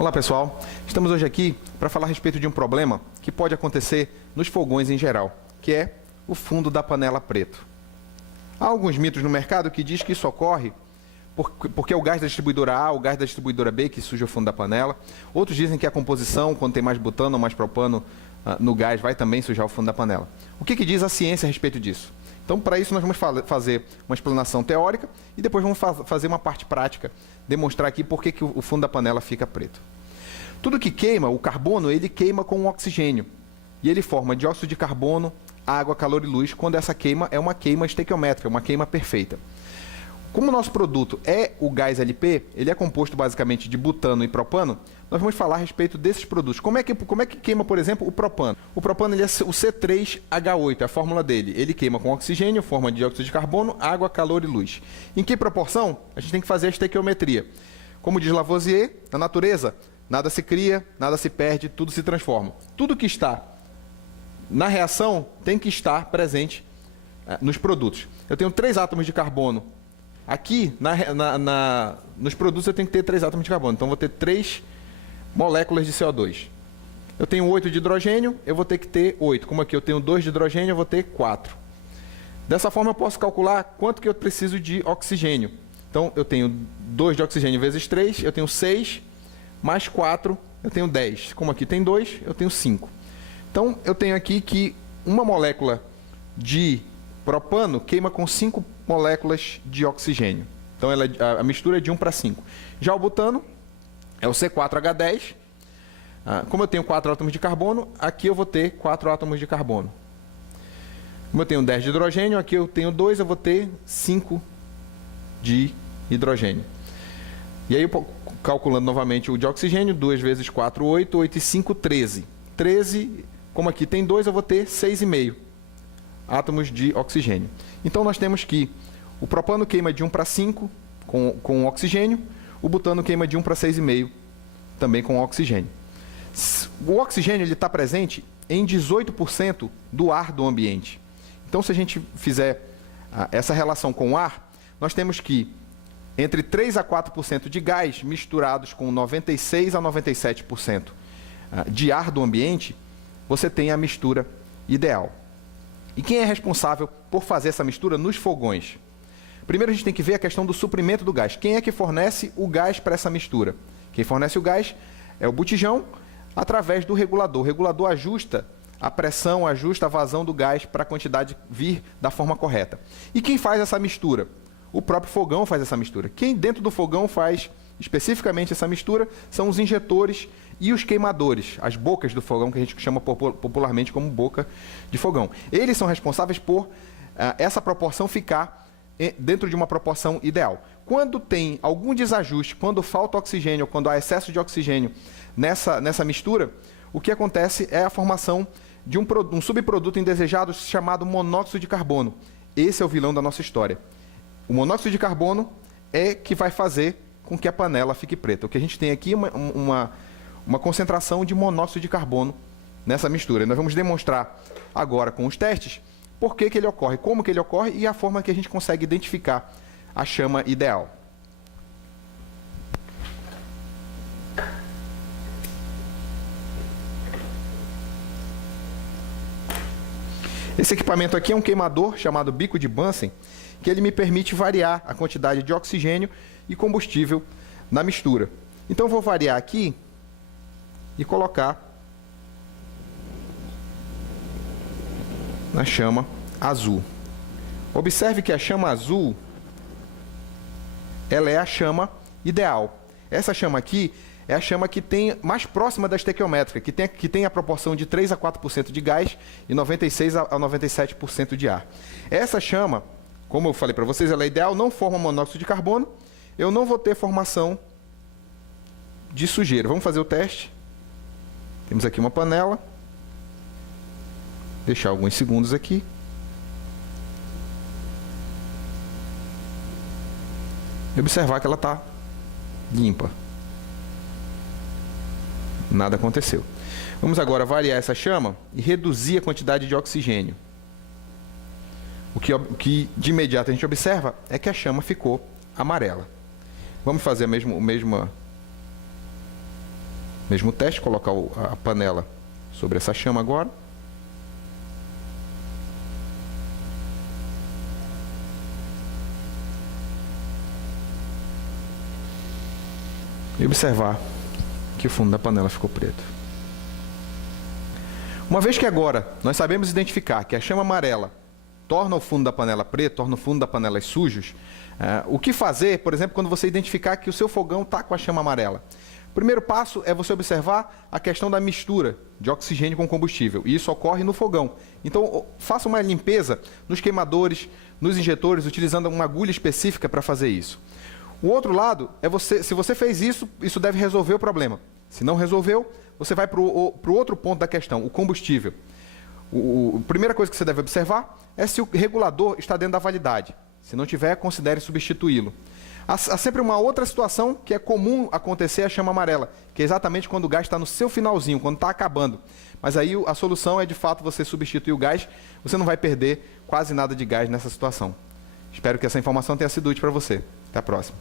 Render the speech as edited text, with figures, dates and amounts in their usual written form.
Olá pessoal, estamos hoje aqui para falar a respeito de um problema que pode acontecer nos fogões em geral, que é o fundo da panela preto. Há alguns mitos no mercado que diz que isso ocorre porque é o gás da distribuidora A, o gás da distribuidora B que suja o fundo da panela. Outros dizem que a composição, quando tem mais butano ou mais propano no gás, vai também sujar o fundo da panela. O que diz a ciência a respeito disso? Então, para isso, nós vamos fazer uma explanação teórica e depois vamos fazer uma parte prática, demonstrar aqui por que o fundo da panela fica preto. Tudo que queima, o carbono, ele queima com o oxigênio. E ele forma dióxido de carbono, água, calor e luz, quando essa queima é uma queima estequiométrica, uma queima perfeita. Como o nosso produto é o gás LP, ele é composto basicamente de butano e propano, nós vamos falar a respeito desses produtos. Como é que queima, por exemplo, o propano? O propano ele é o C3H8, é a fórmula dele. Ele queima com oxigênio, forma dióxido de carbono, água, calor e luz. Em que proporção? A gente tem que fazer a estequiometria. Como diz Lavoisier, na natureza, nada se cria, nada se perde, tudo se transforma. Tudo que está na reação tem que estar presente nos produtos. Eu tenho 3 átomos de carbono. Aqui, nos produtos, eu tenho que ter 3 átomos de carbono. Então, vou ter 3 moléculas de CO2. Eu tenho 8 de hidrogênio, eu vou ter que ter 8. Como aqui eu tenho 2 de hidrogênio, eu vou ter 4. Dessa forma, eu posso calcular quanto que eu preciso de oxigênio. Então, eu tenho 2 de oxigênio vezes 3, eu tenho 6, mais 4, eu tenho 10. Como aqui tem 2, eu tenho 5. Então, eu tenho aqui que uma molécula de propano queima com 5 moléculas de oxigênio. Então, a mistura é de 1 para 5. Já o butano é o C4H10. Como eu tenho 4 átomos de carbono, aqui eu vou ter 4 átomos de carbono. Como eu tenho 10 de hidrogênio, aqui eu tenho 2, eu vou ter 5 de hidrogênio. E aí, calculando novamente o de oxigênio, 2 vezes 4, 8, 8 e 5, 13. 13, como aqui tem 2, eu vou ter 6,5 átomos de oxigênio. Então, nós temos que o propano queima de 1 para 5 com oxigênio, o butano queima de 1 para 6,5 também com oxigênio. O oxigênio está presente em 18% do ar do ambiente. Então, se a gente fizer essa relação com o ar, nós temos que entre 3 a 4% de gás misturados com 96 a 97% de ar do ambiente, você tem a mistura ideal. E quem é responsável por fazer essa mistura nos fogões? Primeiro a gente tem que ver a questão do suprimento do gás. Quem é que fornece o gás para essa mistura? Quem fornece o gás é o botijão através do regulador. O regulador ajusta a pressão, ajusta a vazão do gás para a quantidade vir da forma correta. E quem faz essa mistura? O próprio fogão faz essa mistura. Quem dentro do fogão faz especificamente essa mistura são os injetores e os queimadores, as bocas do fogão, que a gente chama popularmente como boca de fogão. Eles são responsáveis por essa proporção ficar dentro de uma proporção ideal. Quando tem algum desajuste, quando falta oxigênio, quando há excesso de oxigênio nessa mistura, o que acontece é a formação de um subproduto indesejado chamado monóxido de carbono. Esse é o vilão da nossa história. O monóxido de carbono é que vai fazer com que a panela fique preta. O que a gente tem aqui é uma concentração de monóxido de carbono nessa mistura. Nós vamos demonstrar agora com os testes por que ele ocorre, como que ele ocorre e a forma que a gente consegue identificar a chama ideal. Esse equipamento aqui é um queimador chamado bico de Bunsen, que ele me permite variar a quantidade de oxigênio e combustível na mistura. Então, eu vou variar aqui e colocar na chama azul. Observe que a chama azul, ela é a chama ideal. Essa chama aqui é a chama que tem mais próxima da estequiométrica, que tem a proporção de 3 a 4% de gás e 96 a 97% de ar. Essa chama, como eu falei para vocês, ela é ideal, não forma monóxido de carbono, eu não vou ter formação de sujeira. Vamos fazer o teste. Temos aqui uma panela. Deixar alguns segundos aqui. E observar que ela está limpa. Nada aconteceu. Vamos agora variar essa chama e reduzir a quantidade de oxigênio. O que de imediato a gente observa é que a chama ficou amarela. Vamos fazer a mesma Mesmo teste, colocar a panela sobre essa chama agora. E observar que o fundo da panela ficou preto. Uma vez que agora nós sabemos identificar que a chama amarela torna o fundo da panela preto, torna o fundo da panela sujos, o que fazer, por exemplo, quando você identificar que o seu fogão está com a chama amarela? O primeiro passo é você observar a questão da mistura de oxigênio com combustível, e isso ocorre no fogão. Então, faça uma limpeza nos queimadores, nos injetores, utilizando uma agulha específica para fazer isso. O outro lado é se você fez isso, isso deve resolver o problema. Se não resolveu, você vai para o outro ponto da questão, o combustível. A primeira coisa que você deve observar é se o regulador está dentro da validade. Se não tiver, considere substituí-lo. Há sempre uma outra situação que é comum acontecer, a chama amarela, que é exatamente quando o gás está no seu finalzinho, quando está acabando. Mas aí a solução é, de fato, você substituir o gás, você não vai perder quase nada de gás nessa situação. Espero que essa informação tenha sido útil para você. Até a próxima.